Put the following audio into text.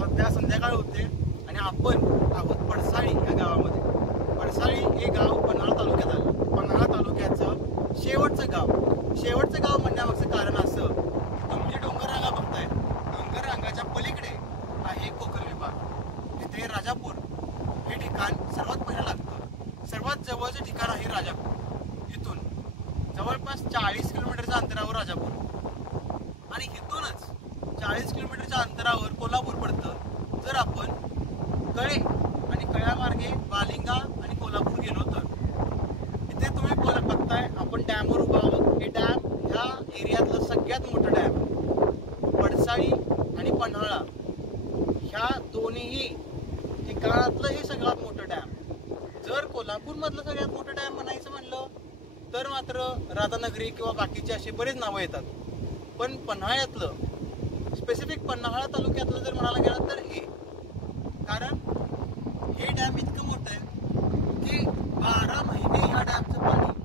सध्या संध्याकाळ होते आणि आपण आहोत पडसाळी या गावामध्ये. पडसाळी हे गाव पन्हाळा तालुक्यात आलं. पन्हाळा तालुक्याचं शेवटचं गाव म्हणण्यामागचं कारण असं की तुम्ही डोंगररांगा बघताय, डोंगररांगाच्या पलीकडे आहे कोकण विभाग. तिथे राजापूर हे ठिकाण सर्वात पहिलं लागतं. सर्वात जवळचं ठिकाण आहे राजापूर. इथून जवळपास 40 किलोमीटरच्या अंतरावर राजापूर आणि इथूनच 40 किलोमीटरच्या अंतरावर कोल्हापूर पडतं. जर आपण कळे आणि कळ्यामार्गे वालिंगा आणि कोल्हापूर गेलो तर इथे तुम्ही बघताय आपण डॅमवर उभा आहोत. हे डॅम ह्या एरियातलं सगळ्यात मोठं डॅम. पडसाळी आणि पन्हाळा ह्या दोन्ही ठिकाणातलं हे सगळ्यात मोठं डॅम. जर कोल्हापूरमधलं सगळ्यात मोठं डॅम म्हणायचं म्हणलं तर मात्र राधानगरी किंवा बाकीचे असे बरेच नावं येतात. पण पन्हाळ्यातलं स्पेसिफिक पन्हाळा तालुक्यातलं जर म्हणायला गेलं तर हे, कारण हे डॅम इतकं मोठं आहे की 12 महिने ह्या डॅमचं पाणी